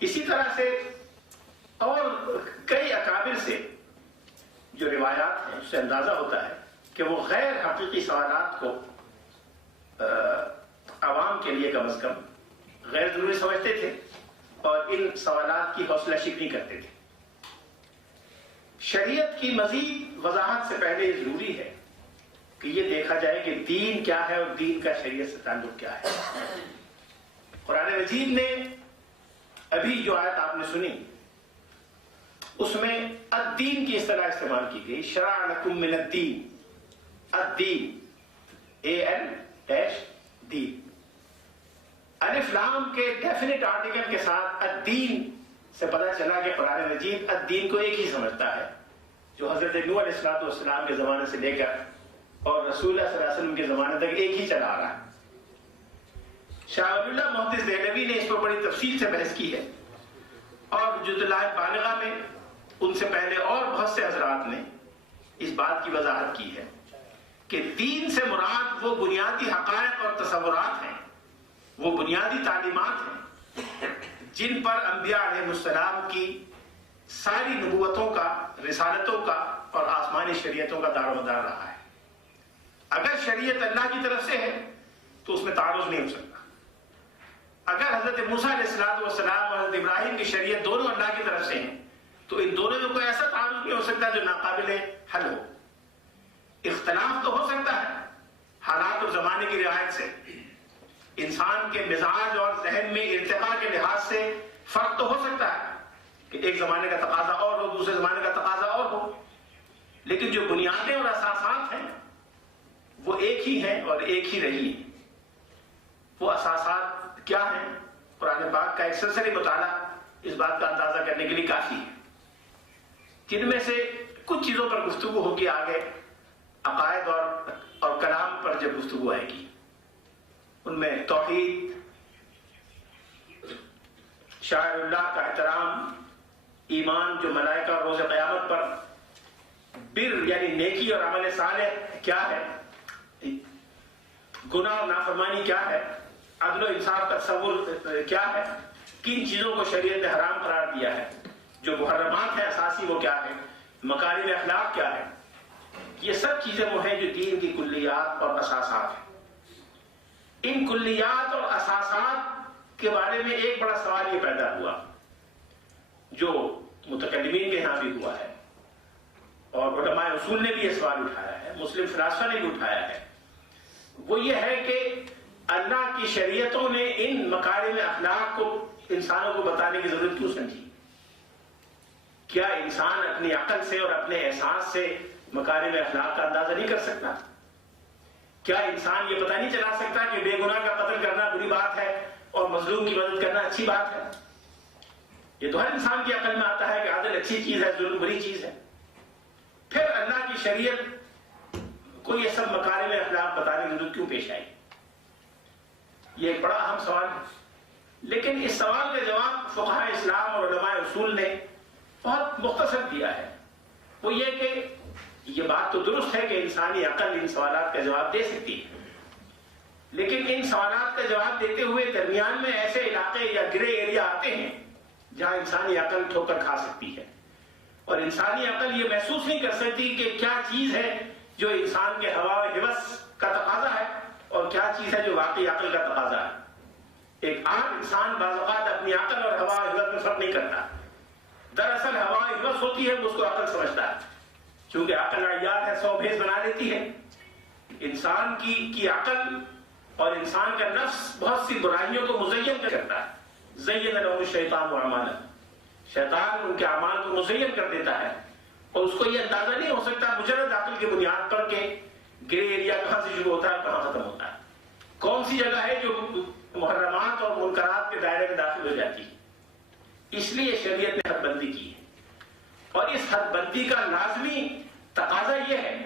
اسی طرح سے اور کئی اکابر سے جو روایات ہیں اس سے اندازہ ہوتا ہے کہ وہ غیر حقیقی سوالات کو عوام کے لیے کم از کم غیر ضروری سمجھتے تھے اور ان سوالات کی حوصلہ شکنی کرتے تھے. شریعت کی مزید وضاحت سے پہلے یہ ضروری ہے کہ یہ دیکھا جائے کہ دین کیا ہے اور دین کا شریعت سے تعلق کیا ہے. قرآن مجید نے ابھی جو آیت آپ نے سنی اس میں الدین کی اصطلاح استعمال کی گئی. شرع لکم من الدین، الدین دین، الف لام کے ڈیفینٹ آرٹیکل کے ساتھ الدین سے پتہ چلا کہ قرآن مجید الدین کو ایک ہی سمجھتا ہے جو حضرت نوح علیہ السلام کے زمانے سے لے کر اور رسول اللہ صلی اللہ علیہ وسلم کے زمانے تک ایک ہی چلا آ رہا ہے. شاہ ولی اللہ محدث دہلوی نے اس پر بڑی تفصیل سے بحث کی ہے اور جدلائے بالغہ میں ان سے پہلے اور بہت سے حضرات نے اس بات کی وضاحت کی ہے کہ دین سے مراد وہ بنیادی حقائق اور تصورات ہیں، وہ بنیادی تعلیمات ہیں جن پر انبیاء علیہ السلام کی ساری نبوتوں کا، رسالتوں کا اور آسمانی شریعتوں کا دار و مدار رہا ہے. اگر شریعت اللہ کی طرف سے ہے تو اس میں تعارض نہیں ہو سکتا. اگر حضرت موسیٰ علیہ السلام اور حضرت ابراہیم کی شریعت دونوں اللہ کی طرف سے ہیں تو ان دونوں میں کوئی ایسا تعارض نہیں ہو سکتا جو ناقابل حل ہو. اختلاف تو ہو سکتا ہے حالات اور زمانے کی رعایت سے، انسان کے مزاج اور ذہن میں ارتقاء کے لحاظ سے فرق تو ہو سکتا ہے کہ ایک زمانے کا تقاضا اور ہو، دوسرے زمانے کا تقاضا اور ہو، لیکن جو بنیادیں اور اساسات ہیں وہ ایک ہی ہیں اور ایک ہی رہی ہیں. وہ اساسات کیا ہیں؟ قرآن پاک کا ایک سلسلہ مطالعہ اس بات کا اندازہ کرنے کے لیے کافی ہے، جن میں سے کچھ چیزوں پر گفتگو ہوگی آگے عقائد اور کلام پر جب گفتگو آئے گی. ان میں توحید، شاعر اللہ کا احترام، ایمان جو ملائکہ اور روز قیامت پر، بر یعنی نیکی اور عمل صالح کیا ہے، گناہ اور نافرمانی کیا ہے، عدل و انصاف کا تصور کیا ہے، کن چیزوں کو شریعت نے حرام قرار دیا ہے، جو محرمات ہیں اساسی وہ کیا ہے، مکارم اخلاق کیا ہے. یہ سب چیزیں وہ ہیں جو دین کی کلیات اور اساسات ہیں. ان کلیات اور اساسات کے بارے میں ایک بڑا سوال یہ پیدا ہوا جو متکلمین کے یہاں بھی ہوا ہے اور علماء اصول نے بھی یہ سوال اٹھایا ہے، مسلم فلاسفہ نے بھی اٹھایا ہے. وہ یہ ہے کہ اللہ کی شریعتوں نے ان مکارم اخلاق کو انسانوں کو بتانے کی ضرورت کیوں سمجھی؟ کیا انسان اپنی عقل سے اور اپنے احساس سے مکارم اخلاق کا اندازہ نہیں کر سکتا؟ کیا انسان یہ پتہ نہیں چلا سکتا کہ بے گناہ کا قتل کرنا بری بات ہے اور مظلوم کی مدد کرنا اچھی بات ہے؟ یہ تو ہر انسان کی عقل میں آتا ہے کہ عدل اچھی چیز ہے، ظلم بری چیز ہے. پھر اللہ کی شریعت کو یہ سب مکارم اخلاق بتانے کی ضرورت کیوں پیش آئی؟ یہ ایک بڑا اہم سوال ہے. لیکن اس سوال کا جواب فقہاء اسلام اور علماء اصول نے بہت مختصر دیا ہے. وہ یہ کہ یہ بات تو درست ہے کہ انسانی عقل ان سوالات کا جواب دے سکتی ہے، لیکن ان سوالات کا جواب دیتے ہوئے درمیان میں ایسے علاقے یا گرے ایریا آتے ہیں جہاں انسانی عقل ٹھوکر کھا سکتی ہے اور انسانی عقل یہ محسوس نہیں کر سکتی کہ کیا چیز ہے جو انسان کے ہوا و ہوس کا تقاضا ہے اور کیا چیز ہے جو واقعی عقل کا تقاضا ہے. ایک عام انسان بعض اوقات اپنی عقل اور ہوا و ہوس میں فرق نہیں کرتا. دراصل ہوا و ہوس ہوتی ہے اس کو عقل سمجھتا ہے، چونکہ عقل عیار ہے، 100 بھیس بنا لیتی ہے. انسان کی عقل اور انسان کا نفس بہت سی برائیوں کو مزین کرتا ہے. زین لهم الشیطان اعمالهم، شیطان ان کے اعمال کو مزین کر دیتا ہے اور اس کو یہ اندازہ نہیں ہو سکتا مجرد عقل کی بنیاد پر کہ گرے ایریا کہاں سے شروع ہوتا ہے کہاں ختم ہوتا ہے، کون سی جگہ ہے جو محرمات اور منکرات کے دائرے میں داخل ہو جاتی ہے. اس لیے شریعت نے حد بندی کی ہے اور اس حد بندی کا لازمی تقاضا یہ ہے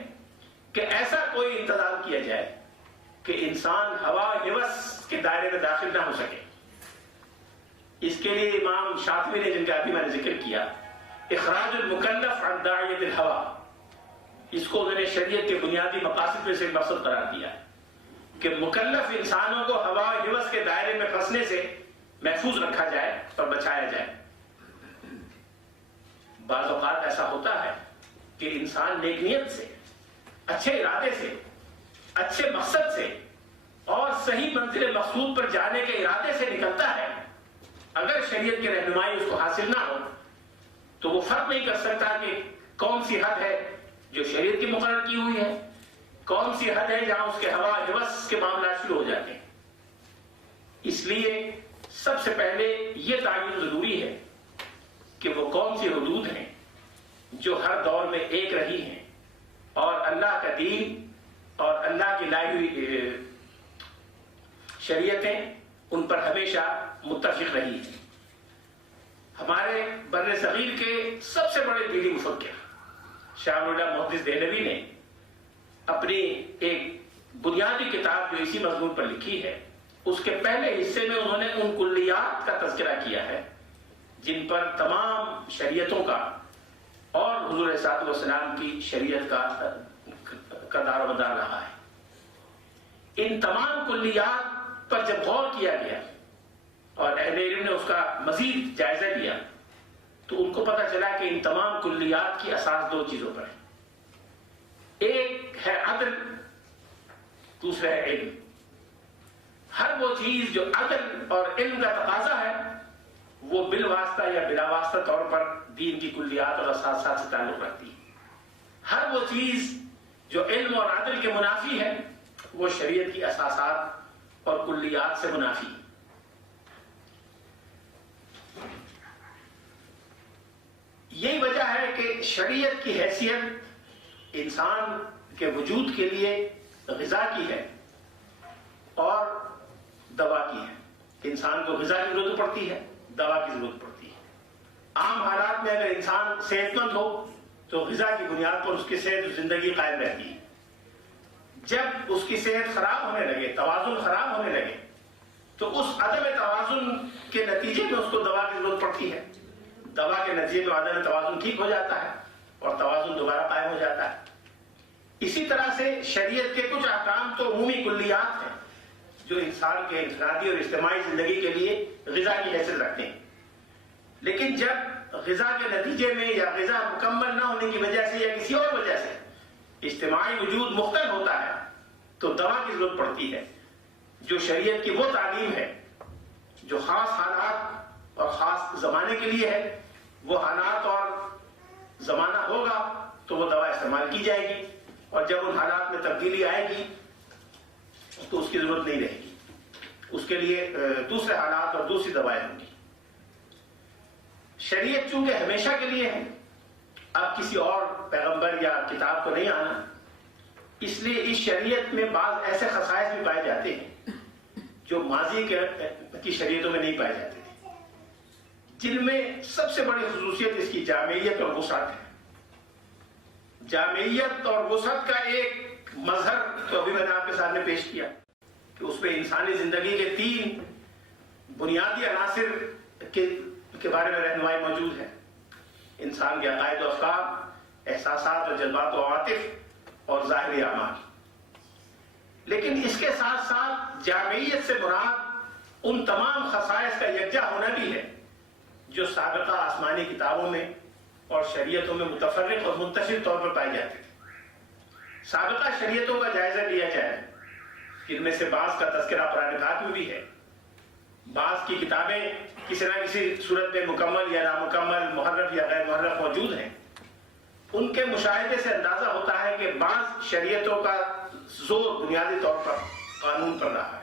کہ ایسا کوئی انتظام کیا جائے کہ انسان ہوا ہوس کے دائرے میں داخل نہ ہو سکے. اس کے لیے امام شاطبی نے، جن کا ابھی میں نے ذکر کیا، اخراج المکلف عن داعیۃ الہوى، اس کو انہوں نے شریعت کے بنیادی مقاصد میں سے ایک مقصد قرار دیا کہ مکلف انسانوں کو ہوا ہوس کے دائرے میں پھنسنے سے محفوظ رکھا جائے اور بچایا جائے۔ بعض اوقات ایسا ہوتا ہے کہ انسان نیک نیت سے، اچھے ارادے سے، اچھے مقصد سے اور صحیح منزل مقصود پر جانے کے ارادے سے نکلتا ہے، اگر شریعت کی رہنمائی اس کو حاصل نہ ہو تو وہ فرق نہیں کر سکتا کہ کون سی حد ہے جو شریعت کی مقرر کی ہوئی ہے، کون سی حد ہے جہاں اس کے ہوا ہوس کے معاملات شروع ہو جاتے ہیں۔ اس لیے سب سے پہلے یہ تعین ضروری ہے کہ وہ کون سی حدود ہیں جو ہر دور میں ایک رہی ہیں اور اللہ کا دین اور اللہ کی لائی ہوئی شریعتیں ان پر ہمیشہ متفق رہی ہیں۔ ہمارے بر صغیر کے سب سے بڑے دینی مفکر شاہ اللہ محدث دہلوی نے اپنی ایک بنیادی کتاب جو اسی مضمون پر لکھی ہے، اس کے پہلے حصے میں انہوں نے ان کلیات کا تذکرہ کیا ہے جن پر تمام شریعتوں کا اور حضور صلی اللہ علیہ وسلم کی شریعت کا دار و مدار رہا ہے۔ ان تمام کلیات پر جب غور کیا گیا اور اہل علم نے اس کا مزید جائزہ لیا تو ان کو پتہ چلا کہ ان تمام کلیات کی اساس دو چیزوں پر ہے، ایک ہے عدل، دوسرا ہے علم۔ ہر وہ چیز جو عدل اور علم کا تقاضا ہے وہ بالواسطہ یا بلا واسطہ طور پر دین کی کلیات اور اساسات سے تعلق رکھتی ہے۔ ہر وہ چیز جو علم اور عدل کے منافی ہے وہ شریعت کی اساسات اور کلیات سے منافی ہے۔ یہی وجہ ہے کہ شریعت کی حیثیت انسان کے وجود کے لیے غذا کی ہے اور دوا کی ہے۔ انسان کو غذا کی ضرورت پڑتی ہے، دوا کی ضرورت پڑتی ہے۔ عام حالات میں اگر انسان صحت مند ہو تو غذا کی بنیاد پر اس کی صحت و زندگی قائم رہتی ہے۔ جب اس کی صحت خراب ہونے لگے، توازن خراب ہونے لگے تو اس عدم توازن کے نتیجے میں اس کو دوا کی ضرورت پڑتی ہے۔ دوا کے نتیجے میں عدم توازن ٹھیک ہو جاتا ہے اور توازن دوبارہ قائم ہو جاتا ہے۔ اسی طرح سے شریعت کے کچھ احکام تو عمومی کلیات ہیں جو انسان کے انفرادی اور اجتماعی زندگی کے لیے غذا کی حیثیت رکھتے ہیں، لیکن جب غذا کے نتیجے میں یا غذا مکمل نہ ہونے کی وجہ سے یا کسی اور وجہ سے اجتماعی وجود مختل ہوتا ہے تو دوا کی ضرورت پڑتی ہے، جو شریعت کی وہ تعلیم ہے جو خاص حالات اور خاص زمانے کے لیے ہے۔ وہ حالات اور زمانہ ہوگا تو وہ دوا استعمال کی جائے گی، اور جب ان حالات میں تبدیلی آئے گی تو اس کی ضرورت نہیں رہے گی، اس کے لیے دوسرے حالات اور دوسری دوائیں ہوں گی۔ شریعت چونکہ ہمیشہ کے لیے ہے، اب کسی اور پیغمبر یا کتاب کو نہیں آنا، اس لیے اس شریعت میں بعض ایسے خصائص بھی پائے جاتے ہیں جو ماضی کی شریعتوں میں نہیں پائے جاتے تھے، جن میں سب سے بڑی خصوصیت اس کی جامعیت اور وسعت ہے۔ جامعیت اور وسعت کا ایک مظہر تو ابھی میں نے آپ کے سامنے پیش کیا کہ اس میں انسانی زندگی کے 3 بنیادی عناصر کے بارے میں رہنمائی موجود ہے: انسان کے عقائد و افکار، احساسات و جذبات و عواطف اور ظاہری اعمال۔ لیکن اس کے ساتھ ساتھ جامعیت سے مراد ان تمام خصائص کا یکجا ہونا بھی ہے جو سابقہ آسمانی کتابوں میں اور شریعتوں میں متفرق اور منتشر طور پر پائے جاتے تھے۔ سابقہ شریعتوں کا جائزہ لیا جائے، جن میں سے بعض کا تذکرہ قرآن پاک میں بھی ہے، بعض کی کتابیں کسی نہ کسی صورت میں مکمل یا نامکمل، محرف یا غیر محرف موجود ہیں۔ ان کے مشاہدے سے اندازہ ہوتا ہے کہ بعض شریعتوں کا زور بنیادی طور پر قانون پر رہا ہے۔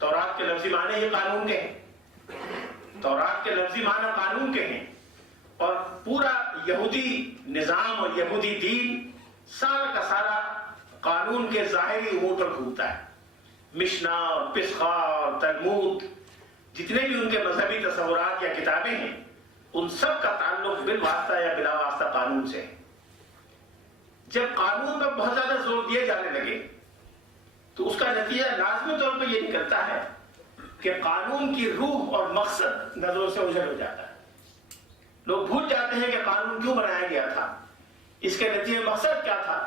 تورات کے لفظی معنی یہ قانون کے ہیں، تورات کے لفظی معنی قانون کے ہیں، اور پورا یہودی نظام اور یہودی دین سارا کا سارا قانون کے ظاہری امور پر گھومتا ہے۔ مشنا اور پسخہ اور تلمود، جتنے بھی ان کے مذہبی تصورات یا کتابیں ہیں، ان سب کا تعلق بالواسطہ یا بلا واسطہ قانون سے ہے۔ جب قانون پر بہت زیادہ زور دیے جانے لگے تو اس کا نتیجہ لازمی طور پر یہ نکلتا ہے کہ قانون کی روح اور مقصد نظروں سے اوجھل ہو جاتا ہے۔ لوگ بھول جاتے ہیں کہ قانون کیوں بنایا گیا تھا، اس کے نتیجے مقصد کیا تھا۔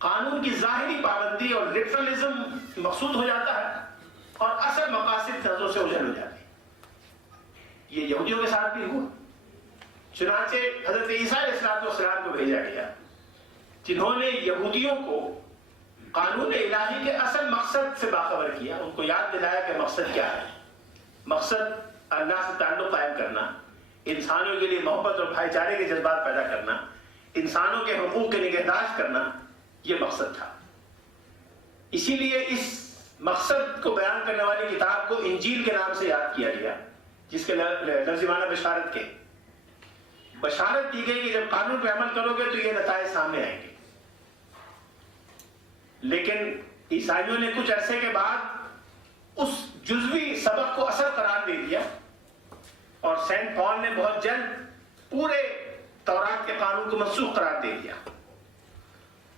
قانون کی ظاہری پابندی اور لٹرلزم مقصود ہو جاتا ہے اور اصل مقاصد نظروں سے اوجھل ہو جاتے ہیں۔ یہ یہودیوں کے ساتھ بھی ہوا. چنانچہ حضرت عیسیٰ علیہ السلام کو بھیجا گیا جنہوں نے یہودیوں کو قانون الہی کے اصل مقصد سے باخبر کیا، ان کو یاد دلایا کہ مقصد کیا ہے. مقصد اللہ سے تعلق قائم کرنا، انسانوں کے لیے محبت اور بھائی چارے کے جذبات پیدا کرنا، انسانوں کے حقوق کی نگہداشت کرنا، یہ مقصد تھا. اسی لیے اس مقصد کو بیان کرنے والی کتاب کو انجیل کے نام سے یاد کیا گیا، جس کے لفظی معنی بشارت کے. بشارت دی گئی کہ جب قانون پہ عمل کرو گے تو یہ نتائج سامنے آئیں گے. لیکن عیسائیوں نے کچھ عرصے کے بعد اس جزوی سبق کو اصل قرار دے دیا، اور سینٹ پال نے بہت جلد پورے تورات کے قانون کو منسوخ قرار دے دیا.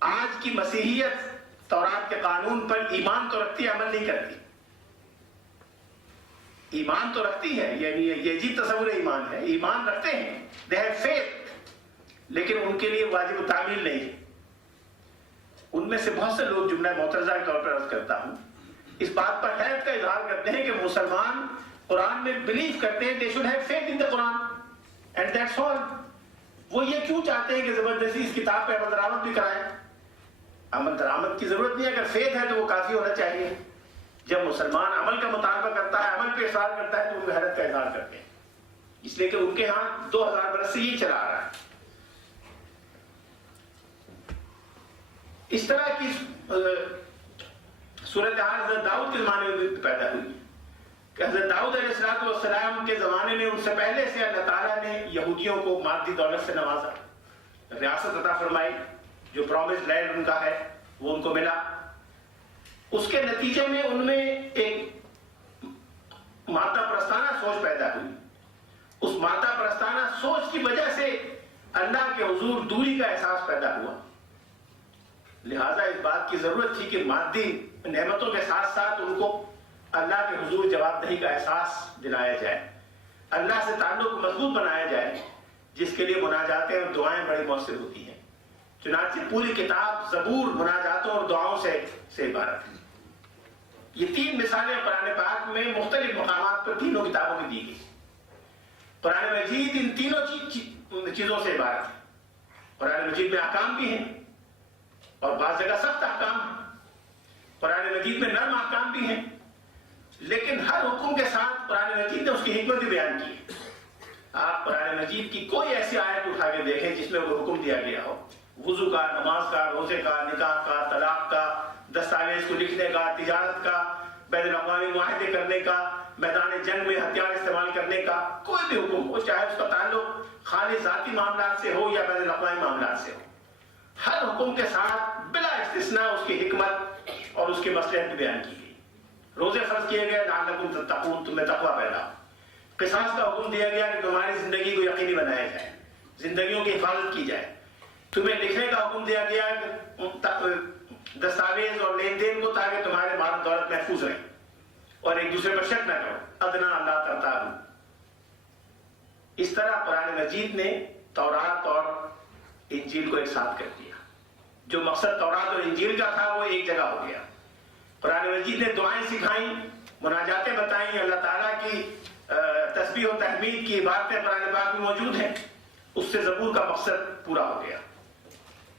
آج کی مسیحیت تورات کے قانون پر ایمان تو رکھتی ہے، عمل نہیں کرتی. ایمان تو رکھتی ہے، یعنی یہ عجیب تصور ایمان ہے، ایمان رکھتے ہیں، they have faith، لیکن ان کے لیے واجب تعمیل نہیں ہے. ان میں سے بہت سے لوگ، جملہ معترضہ کے طور پر عرض کرتا ہوں، اس بات پر حیرت کا اظہار کرتے ہیں کہ مسلمان قرآن میں بلیو کرتے ہیں they should have faith in the Quran and that's all. وہ یہ کیوں چاہتے ہیں کہ زبردستی اس کتاب پہ عمل درآمد بھی کرائیں؟ عمل درآمد کی ضرورت نہیں ہے، اگر فیتھ ہے تو وہ کافی ہونا چاہیے. جب مسلمان عمل کا مطالبہ کرتا ہے، عمل پہ اصرار کرتا ہے، تو وہ حیرت کا اظہار کرتے ہیں، اس لیے کہ ان کے ہاں 2000 برس سے یہ چلا آ رہا ہے. اس طرح کی صورتحال حضرت داؤد کے زمانے میں پیدا ہوئی کہ حضرت داؤد علیہ السلام کے زمانے میں ان سے پہلے سے اللہ تعالیٰ نے یہودیوں کو مادی دولت سے نوازا، ریاست عطا فرمائی، جو پرومس لینڈ ان کا ہے وہ ان کو ملا. اس کے نتیجے میں ان میں ایک مادہ پرستانہ سوچ پیدا ہوئی. اس مادہ پرستانہ سوچ کی وجہ سے اللہ کے حضور دوری کا احساس پیدا ہوا. لہذا اس بات کی ضرورت تھی کہ مادی نعمتوں کے ساتھ ساتھ ان کو اللہ کے حضور جواب دہی کا احساس دلایا جائے، اللہ سے تعلق مضبوط بنایا جائے، جس کے لیے مناجاتیں اور دعائیں بڑی مؤثر ہوتی ہیں. چنانچہ پوری کتاب زبور مناجاتوں اور دعاؤں سے عبارت ہے. یہ 3 مثالیں قرآن پاک میں مختلف مقامات پر تینوں کتابوں میں دی گئی. قرآن مجید ان تینوں چیزوں سے عبارت ہے. قرآن مجید میں احکام بھی ہیں اور بعض جگہ سخت احکام ہیں. قرآن مجید میں نرم احکام بھی ہیں، لیکن ہر حکم کے ساتھ قرآن مجید نے اس کی حکمت بھی بیان کی ہے. آپ قرآن مجید کی کوئی ایسی آیت اٹھا کے دیکھیں جس میں وہ حکم دیا گیا ہو، وضو کا، نماز کا، روزے کا، نکاح کا، طلاق کا، دستاویز کو لکھنے کا، تجارت کا، بین الاقوامی معاہدے کرنے کا، میدان جنگ میں ہتھیار استعمال کرنے کا، کوئی بھی حکم ہو، چاہے اس کا تعلق خالی ذاتی معاملات سے ہو یا بین الاقوامی معاملات سے ہو، ہر حکم کے ساتھ بلا استثناء اس کی حکمت اور اس کی مصلحت بیان کی گئی. روزے فرض کیے گئے لعلکم تتقون، تمہیں تقوی پیدا ہو. قصاص کا حکم دیا گیا کہ تمہاری زندگی کو یقینی بنایا جائے، زندگیوں کی حفاظت کی جائے. تمہیں لکھنے کا حکم دیا گیا کہ دستاویز اور لین دین کو، تاکہ تمہارے مال دولت محفوظ رہے اور ایک دوسرے پر شک نہ کرو. ادنا اللہ ترتابوا. اس طرح قرآن مجید نے تورات اور انجیل کو ایک ساتھ کر دیا. جو مقصد تورات اور انجیل کا تھا وہ ایک جگہ ہو گیا. قرآن مجید نے دعائیں سکھائیں، مناجاتیں بتائیں، اللہ تعالیٰ کی تسبیح و تحمید کی عبارتیں قرآن پاک میں موجود ہیں. اس سے زبور کا مقصد پورا ہو گیا.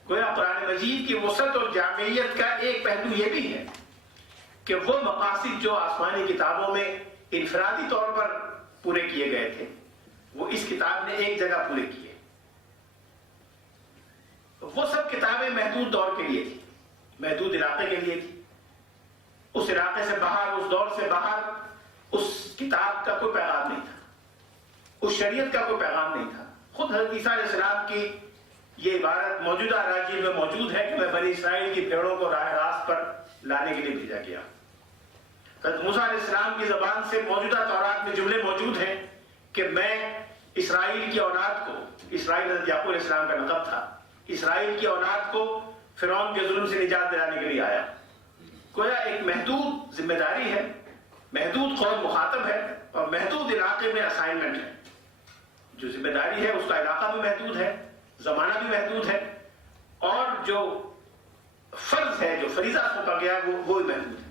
گویا قرآن مجید کی وسعت اور جامعیت کا ایک پہلو یہ بھی ہے کہ وہ مقاصد جو آسمانی کتابوں میں انفرادی طور پر پورے کیے گئے تھے، وہ اس کتاب نے ایک جگہ پورے کیے. وہ سب کتابیں محدود دور کے لیے تھی، محدود علاقے کے لیے تھی. اس علاقے سے باہر، اس دور سے باہر اس کتاب کا کوئی پیغام نہیں تھا، اس شریعت کا کوئی پیغام نہیں تھا. خود حضرت عیسیٰ علیہ السلام کی یہ عبارت موجودہ اراجیل میں موجود ہے کہ میں بنی اسرائیل کی بھیڑوں کو راہ راست پر لانے کے لیے بھیجا گیا. حضرت موسیٰ علیہ السلام کی زبان سے موجودہ تورات میں جملے موجود ہیں کہ میں اسرائیل کی اولاد کو، اسرائیل حضرت یعقوب علیہ السلام کا لقب تھا، اسرائیل کی اولاد کو فرعون کے ظلم سے نجات دلانے کے لیے آیا. گویا ایک محدود ذمہ داری ہے، محدود قوم مخاطب ہے اور محدود علاقے میں اسائنمنٹ ہے. جو ذمہ داری ہے اس کا علاقہ بھی محدود ہے، زمانہ بھی محدود ہے، اور جو فرض ہے، جو فریضہ سونپا گیا ہے وہ بھی محدود ہے.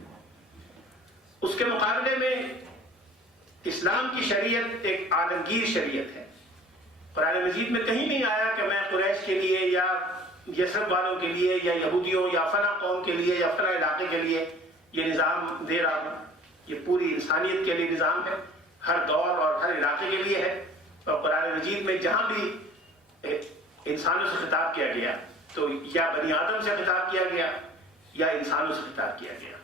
اس کے مقابلے میں اسلام کی شریعت ایک عالمگیر شریعت ہے. قرآن مجید میں کہیں نہیں آیا کہ میں قریش کے لیے یا یثرب والوں کے لیے یا یہودیوں یا فلاں قوم کے لیے یا فلاں علاقے کے لیے یہ نظام دے رہا ہوں. یہ پوری انسانیت کے لیے نظام ہے، ہر دور اور ہر علاقے کے لیے ہے. اور قرآن مجید میں جہاں بھی انسانوں سے خطاب کیا گیا تو یا بنی آدم سے خطاب کیا گیا یا انسانوں سے خطاب کیا گیا.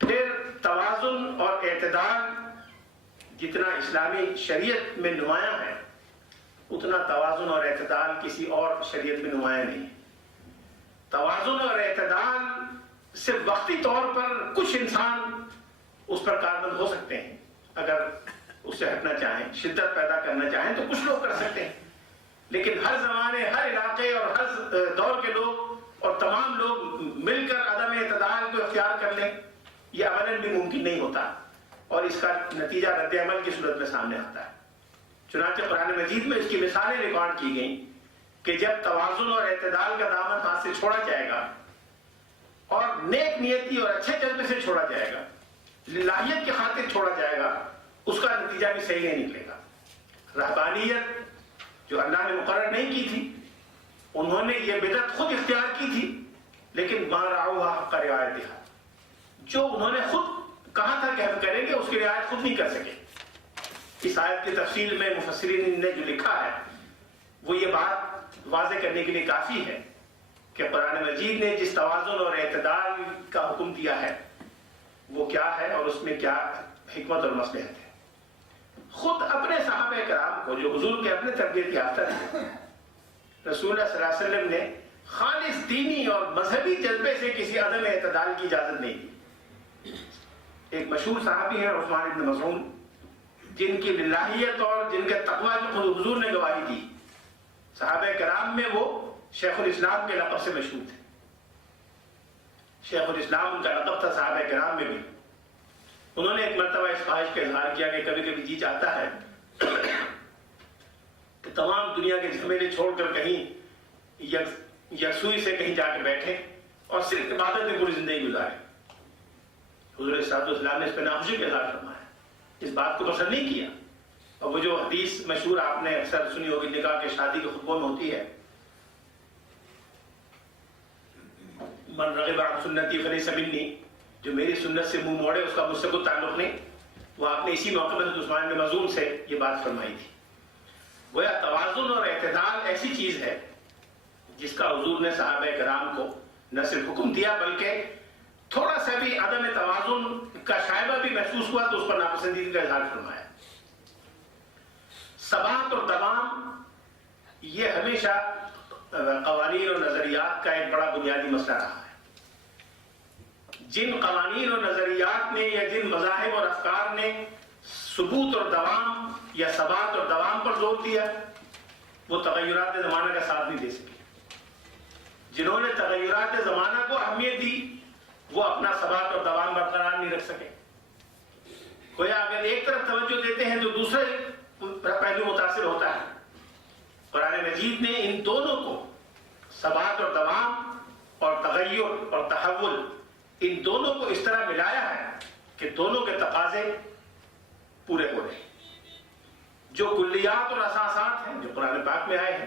پھر توازن اور اعتدال جتنا اسلامی شریعت میں نمایاں ہے اتنا توازن اور اعتدال کسی اور شریعت میں نمایاں نہیں. توازن اور اعتدال صرف وقتی طور پر کچھ انسان اس پر کاربند ہو سکتے ہیں، اگر اس سے ہٹنا چاہیں، شدت پیدا کرنا چاہیں تو کچھ لوگ کر سکتے ہیں. لیکن ہر زمانے، ہر علاقے اور ہر دور کے لوگ اور تمام لوگ مل کر عدم اعتدال کو اختیار کر لیں، یہ عملاً بھی ممکن نہیں ہوتا اور اس کا نتیجہ رد عمل کی صورت میں سامنے آتا ہے. چنانچہ قرآن مجید میں اس کی مثالیں ریکارڈ کی گئیں کہ جب توازن اور اعتدال کا دامن ہاتھ سے چھوڑا جائے گا اور نیک نیتی اور اچھے جذبے سے چھوڑا جائے گا، للہیت کی خاطر چھوڑا جائے گا، اس کا نتیجہ بھی صحیح نہیں نکلے گا. رہبانیت جو اللہ نے مقرر نہیں کی تھی، انہوں نے یہ بدعت خود اختیار کی تھی، لیکن ما رعوها حق رعایتها، جو انہوں نے خود کہا تھا کہ ہم کریں گے اس کی رعایت خود نہیں کر سکے. اس آیت کی تفصیل میں مفسرین نے جو لکھا ہے وہ یہ بات واضح کرنے کے لیے کافی ہے کہ قرآن مجید نے جس توازن اور اعتدال کا حکم دیا ہے وہ کیا ہے اور اس میں کیا حکمت اور مصلحت ہے. خود اپنے صحابہ کرام کو جو حضور کے اپنے تربیت یافتہ تھے، رسول اللہ صلی اللہ علیہ وسلم نے خالص دینی اور مذہبی جذبے سے کسی عدم اعتدال کی اجازت نہیں دی. ایک مشہور صحابی ہیں عثمان بن مظعون، جن کی للہیت اور جن کے تقویٰ کی خود حضور نے گواہی دی. صحابہ کرام میں وہ شیخ الاسلام کے لقب سے مشہور تھے. شیخ الاسلام ان کا لقب تھا صحابہ کرام میں بھی. انہوں نے ایک مرتبہ اس خواہش کا اظہار کیا کہ کبھی کبھی جی چاہتا ہے کہ تمام دنیا کے جھمیلے چھوڑ کر کہیں یکسوئی سے کہیں جا کے بیٹھے اور صرف عبادت میں پوری زندگی گزارے. حضور صلی اللہ علیہ وسلم نے اس پہ ناخوشی کا اظہار فرمایا، اس بات کو پسند نہیں کیا. اور وہ جو حدیث مشہور آپ نے اکثر سنی ہوگی نکاح کے شادی کے خطبوں میں ہوتی ہے، من رغب عن سنتی فلیس منی، جو میری سنت سے منہ موڑے اس کا مجھ سے کوئی تعلق نہیں. وہ آپ نے اسی موقع میں عثمان بن مظعون سے یہ بات فرمائی تھی. گویا توازن اور اعتدال ایسی چیز ہے جس کا حضور نے صحابہ کرام کو نہ صرف حکم دیا بلکہ تھوڑا سا بھی عدم توازن کا شائبہ بھی محسوس ہوا تو اس پر ناپسندیدگی کا اظہار فرمایا. ثبات اور دوام یہ ہمیشہ قوانین اور نظریات کا ایک بڑا بنیادی مسئلہ رہا ہے. جن قوانین اور نظریات نے یا جن مذاہب اور افکار نے ثبوت اور دوام یا ثبات اور دوام پر زور دیا وہ تغیرات زمانہ کا ساتھ نہیں دے سکے. جنہوں نے تغیرات زمانہ کو اہمیت دی وہ اپنا ثبات اور دوام برقرار نہیں رکھ سکے. گویا اگر ایک طرف توجہ دیتے ہیں تو دوسرے پہلو متاثر ہوتا ہے. قرآن مجید نے ان دونوں کو، ثبات اور دوام اور تغیر اور تحول، ان دونوں کو اس طرح ملایا ہے کہ دونوں کے تقاضے پورے ہو رہے ہیں. جو کلیات اور اساسات ہیں جو قرآن پاک میں آئے ہیں،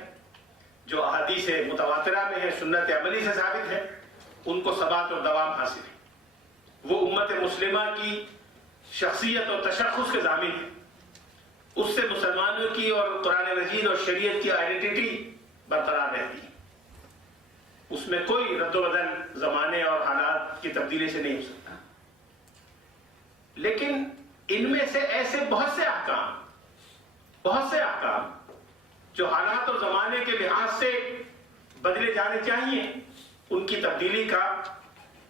جو احادیث متواترہ میں ہے، سنت عملی سے ثابت ہے، ان کو ثبات اور دوام حاصل ہے. وہ امت مسلمہ کی شخصیت اور تشخص کے ضامن ہے. اس سے مسلمانوں کی اور قرآن مجید اور شریعت کی آئیڈینٹی برقرار رہتی ہے. اس میں کوئی رد و بدل زمانے اور حالات کی تبدیلی سے نہیں ہو سکتا. لیکن ان میں سے ایسے بہت سے احکام جو حالات اور زمانے کے لحاظ سے بدلے جانے چاہیے، ان کی تبدیلی کا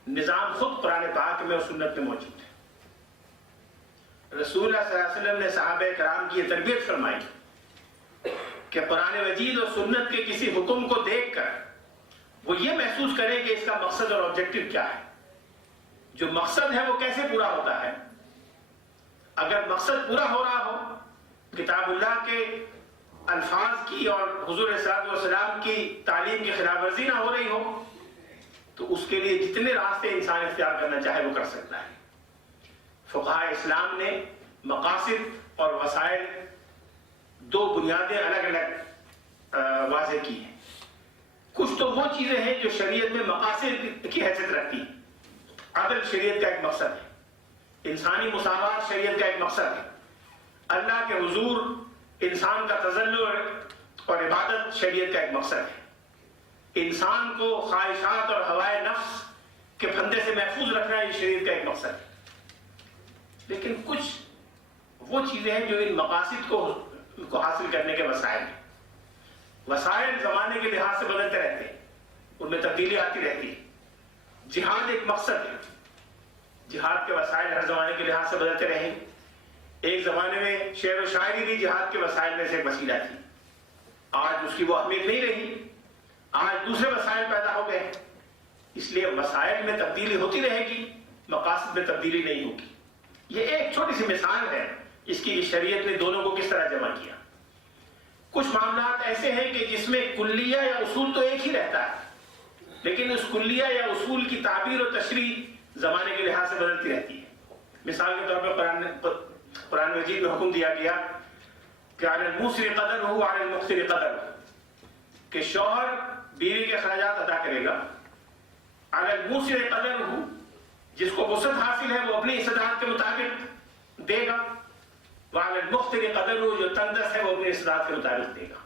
نظام خود قرآن پاک میں اور سنت میں موجود ہے. رسول اللہ صلی اللہ علیہ وسلم نے صحابہ کرام کی یہ تربیت فرمائی کہ قرآن مجید اور سنت کے کسی حکم کو دیکھ کر وہ یہ محسوس کریں کہ اس کا مقصد اور آبجیکٹو کیا ہے. جو مقصد ہے وہ کیسے پورا ہوتا ہے. اگر مقصد پورا ہو رہا ہو، کتاب اللہ کے الفاظ کی اور حضور صلی اللہ علیہ وسلم کی تعلیم کی خلاف ورزی نہ ہو رہی ہو، تو اس کے لیے جتنے راستے انسان اختیار کرنا چاہے وہ کر سکتا ہے. فقہاء اسلام نے مقاصد اور وسائل دو بنیادیں الگ الگ واضح کی ہیں. کچھ تو وہ چیزیں ہیں جو شریعت میں مقاصد کی حیثیت رکھتی ہیں. عدل شریعت کا ایک مقصد ہے, انسانی مساوات شریعت کا ایک مقصد ہے, اللہ کے حضور انسان کا تذلل اور عبادت شریعت کا ایک مقصد ہے, انسان کو خواہشات اور ہوائے نفس کے پھندے سے محفوظ رکھنا یہ شریعت کا ایک مقصد ہے. لیکن کچھ وہ چیزیں ہیں جو ان مقاصد کو حاصل کرنے کے وسائل ہیں. وسائل زمانے کے لحاظ سے بدلتے رہتے ہیں, ان میں تبدیلی آتی رہتی ہے. جہاد ایک مقصد ہے, جہاد کے وسائل ہر زمانے کے لحاظ سے بدلتے رہے. ایک زمانے میں شعر و شاعری بھی جہاد کے وسائل میں سے ایک وسیلہ تھی, آج اس کی وہ اہمیت نہیں رہی, آج دوسرے وسائل پیدا ہو گئے. اس لیے وسائل میں تبدیلی ہوتی رہے گی, مقاصد میں تبدیلی نہیں ہوگی. یہ ایک چھوٹی سی مثال ہے اس کی کہ شریعت نے دونوں کو کس طرح جمع کیا. کچھ معاملات ایسے ہیں کہ جس میں کلیہ یا اصول تو ایک ہی رہتا ہے, لیکن اس کلیہ یا اصول کی تعبیر اور تشریح زمانے کے لحاظ سے بدلتی رہتی ہے. مثال کے طور پر قرآن مجید میں حکم دیا گیا کہ علی الموسر قدر ہو علی المقتر قدر ہو, کہ شوہر بیوی کے اخراجات ادا کرے گا. علی الموسر قدر ہو, جس کو وسعت حاصل ہے وہ اپنی استطاعت کے مطابق دے گا. وعلی المقتر قدر ہو, جو تنگ دست ہے وہ اپنی استطاعت کے مطابق دے گا.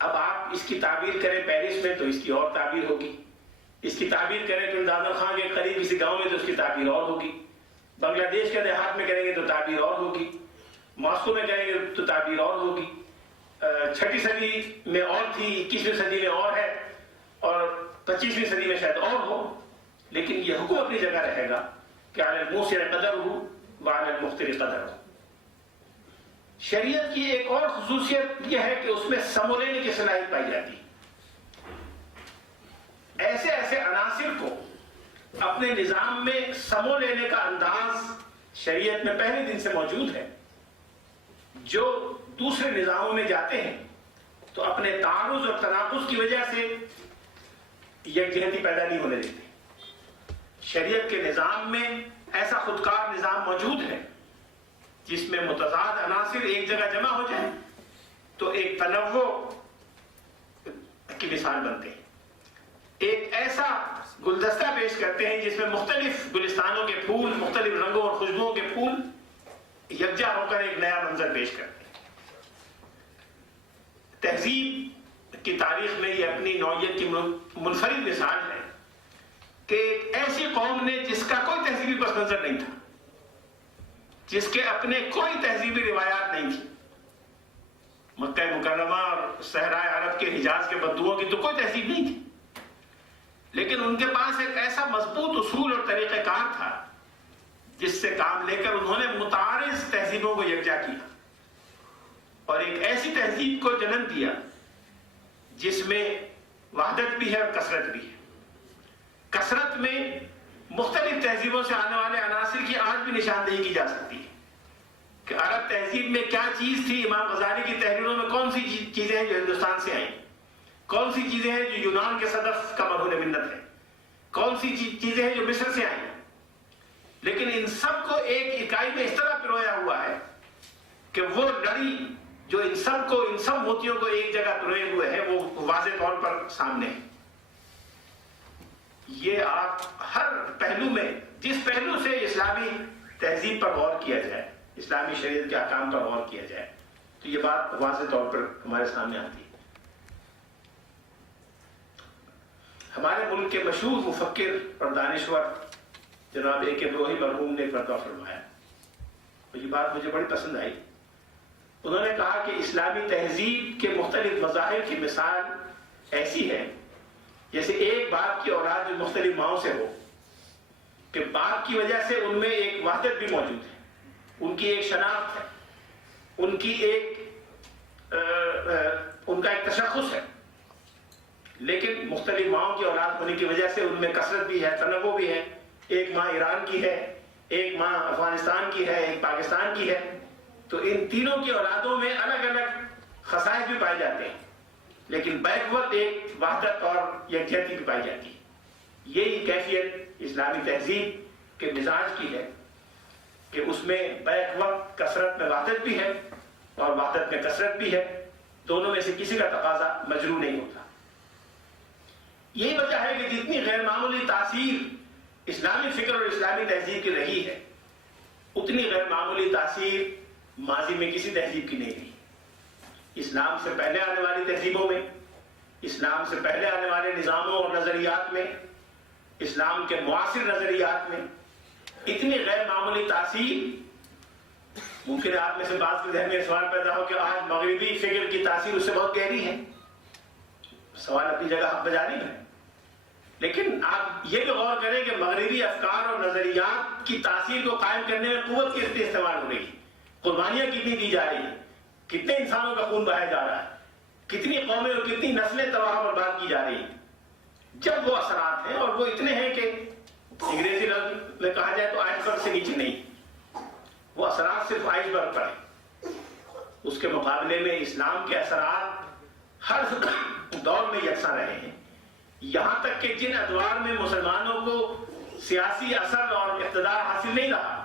اب آپ اس کی تعبیر کریں پیرس میں تو اس کی اور تعبیر ہوگی, اس کی تعبیر کریں تو دادر خان کے قریب کسی گاؤں میں تو اس کی تعبیر اور ہوگی, بنگلہ دیش کے دیہات میں کریں گے تو تعبیر اور ہوگی, ماسکو میں کریں گے تو تعبیر اور ہوگی. 6 صدی میں اور تھی, 21ویں صدی میں اور ہے, اور 25ویں صدی میں شاید اور ہو, لیکن یہ حکم اپنی جگہ رہے گا کہ علی الموسر قدر ہو وعلی المقتر قدر ہو. شریعت کی ایک اور خصوصیت یہ ہے کہ اس میں سمو لینے کی صلاحیت پائی جاتی ہے. ایسے ایسے عناصر کو اپنے نظام میں سمو لینے کا انداز شریعت میں پہلے دن سے موجود ہے, جو دوسرے نظاموں میں جاتے ہیں تو اپنے تعارض اور تناقض کی وجہ سے یکجہتی پیدا نہیں ہونے دیتے. شریعت کے نظام میں ایسا خودکار نظام موجود ہے جس میں متضاد عناصر ایک جگہ جمع ہو جائیں تو ایک تنوع کی مثال بنتے ہیں. ایک ایسا گلدستہ پیش کرتے ہیں جس میں مختلف گلستانوں کے پھول, مختلف رنگوں اور خوشبوؤں کے پھول یکجا ہو کر ایک نیا منظر پیش کرتے ہیں. تہذیب کی تاریخ میں یہ اپنی نوعیت کی منفرد مثال ہے کہ ایک ایسی قوم نے جس کا کوئی تہذیبی پس منظر نہیں تھا, جس کے اپنے کوئی تہذیبی روایات نہیں تھی. مکہ مکرمہ اور صحرائے عرب کے حجاز کے بدوؤں کی تو کوئی تہذیب نہیں تھی, لیکن ان کے پاس ایک ایسا مضبوط اصول اور طریقہ کار تھا جس سے کام لے کر انہوں نے متعارض تہذیبوں کو یکجا کیا اور ایک ایسی تہذیب کو جنم دیا جس میں وحدت بھی ہے اور کثرت بھی ہے. کثرت میں مختلف تہذیبوں سے آنے والے عناصر کی آج بھی نشاندہی کی جا سکتی ہے کہ عرب تہذیب میں کیا چیز تھی. امام غزالی کی تحریروں میں کون سی چیزیں ہیں جو ہندوستان سے آئیں, کون سی چیزیں ہیں جو یونان کے صدف کا مرہون منت ہے, کون سی چیزیں ہیں جو مصر سے آئیں. لیکن ان سب کو ایک اکائی میں اس طرح پرویا ہوا ہے کہ وہ لڑی جو ان سب موتیوں کو ایک جگہ پروئے ہوئے ہے وہ واضح طور پر سامنے ہے. یہ آپ ہر پہلو میں, جس پہلو سے اسلامی تہذیب پر غور کیا جائے, اسلامی شریعت کے احکام پر غور کیا جائے, تو یہ بات واضح طور پر ہمارے سامنے آتی ہے. ہمارے ملک کے مشہور مفکر اور دانشور جناب اے کے بروہی مرحوم نے فتویٰ فرمایا, اور یہ بات مجھے بڑی پسند آئی. انہوں نے کہا کہ اسلامی تہذیب کے مختلف مظاہر کی مثال ایسی ہے جیسے ایک باپ کی اولاد جو مختلف ماؤں سے ہو, کہ باپ کی وجہ سے ان میں ایک وحدت بھی موجود ہے, ان کی ایک شناخت ہے, ان کا ایک تشخص ہے, لیکن مختلف ماؤں کی اولاد ہونے کی وجہ سے ان میں کثرت بھی ہے, تنوع بھی ہے. ایک ماں ایران کی ہے, ایک ماں افغانستان کی ہے, ایک پاکستان کی ہے, تو ان تینوں کی اولادوں میں الگ الگ خصائص بھی پائے جاتے ہیں, لیکن بیک وقت ایک وحدت اور یکجہتی بھی پائی جاتی ہے. یہی کیفیت اسلامی تہذیب کے مزاج کی ہے کہ اس میں بیک وقت کثرت میں وحدت بھی ہے اور وحدت میں کثرت بھی ہے، دونوں میں سے کسی کا تقاضا مجروح نہیں ہوتا۔ یہی وجہ ہے کہ جتنی غیر معمولی تاثیر اسلامی فکر اور اسلامی تہذیب کی رہی ہے، اتنی غیر معمولی تاثیر ماضی میں کسی تہذیب کی نہیں رہی۔ اسلام سے پہلے آنے والی تہذیبوں میں، اسلام سے پہلے آنے والے نظاموں اور نظریات میں، اسلام کے معاصر نظریات میں اتنی غیر معمولی تاثیر، ممکن ہے آپ میں سے بعض کے ذہن میں سوال پیدا ہو کہ آج مغربی فکر کی تاثیر اس سے بہت گہری ہے۔ سوال اپنی جگہ حق بجانب ہے، لیکن آپ یہ بھی غور کریں کہ مغربی افکار اور نظریات کی تاثیر کو قائم کرنے میں قوت کتنی استعمال ہو رہی ہے، قربانیاں کتنی دی جا رہی ہیں، کتنے انسانوں کا خون بہایا جا رہا ہے، کتنی قومیں اور کتنی نسلیں تباہ و برباد کی جا رہی ہیں۔ جب وہ اثرات ہیں اور وہ اتنے ہیں کہ انگریزی لفظ میں کہا جائے تو آئس برگ سے نیچے نہیں، وہ اثرات صرف آئس برگ پر ہیں۔ اس کے مقابلے میں اسلام کے اثرات ہر دور میں یکساں رہے ہیں، یہاں تک کہ جن ادوار میں مسلمانوں کو سیاسی اثر اور اقتدار حاصل نہیں رہا،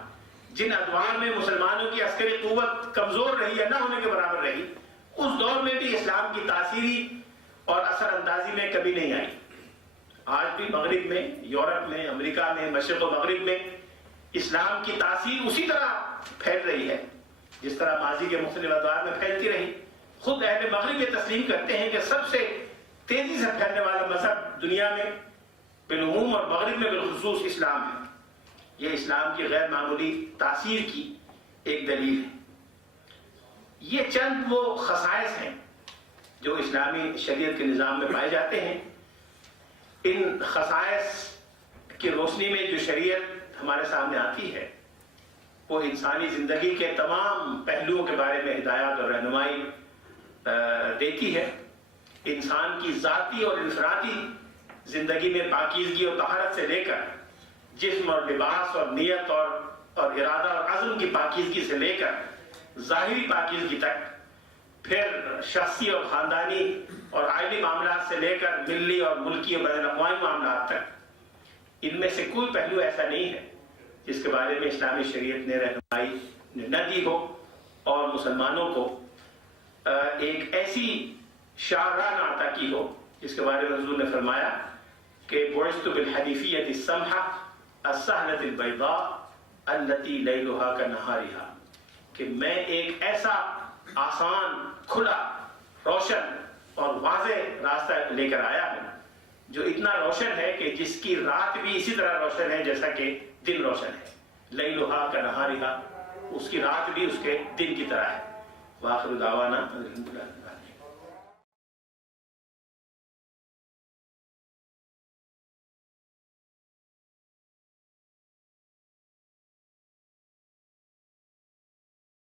جن ادوار میں مسلمانوں کی عسکری قوت کمزور رہی یا نہ ہونے کے برابر رہی، اس دور میں بھی اسلام کی تاثیری اور اثر اندازی میں کبھی نہیں آئی۔ آج بھی مغرب میں، یورپ میں، امریکہ میں، مشرق و مغرب میں اسلام کی تاثیر اسی طرح پھیل رہی ہے جس طرح ماضی کے مختلف ادوار میں پھیلتی رہی۔ خود اہل مغرب یہ تسلیم کرتے ہیں کہ سب سے تیزی سے پھیلنے والا مذہب دنیا میں بالعموم اور مغرب میں بالخصوص اسلام ہے۔ یہ اسلام کی غیر معمولی تاثیر کی ایک دلیل ہے۔ یہ چند وہ خصائص ہیں جو اسلامی شریعت کے نظام میں پائے جاتے ہیں۔ ان خصائص کی روشنی میں جو شریعت ہمارے سامنے آتی ہے وہ انسانی زندگی کے تمام پہلوؤں کے بارے میں ہدایات اور رہنمائی دیتی ہے۔ انسان کی ذاتی اور انفرادی زندگی میں پاکیزگی اور طہارت سے لے کر جسم اور لباس اور نیت اور ارادہ اور عزم کی پاکیزگی سے لے کر ظاہری پاکیزگی تک، پھر شخصی اور خاندانی اور آئلی معاملات سے لے کر ملی اور ملکی اور بین الاقوامی معاملات تک، ان میں سے کوئی پہلو ایسا نہیں ہے جس کے بارے میں اسلامی شریعت نے رہنمائی نہ دی ہو اور مسلمانوں کو ایک ایسی شاہراہ نہ عطا کی ہو جس کے بارے میں حضور نے فرمایا کہ بعثت بالحنیفیۃ السمحہ السہلۃ البیضاء التی لیلھا کنہارھا، کہ میں ایک ایسا آسان، کھلا، روشن اور واضح راستہ لے کر آیا ہوں جو اتنا روشن ہے کہ جس کی رات بھی اسی طرح روشن ہے جیسا کہ دن روشن ہے۔ لیلھا کنہارھا، اس کی رات بھی اس کے دن کی طرح ہے۔ وآخر دعوانا الحمدللہ۔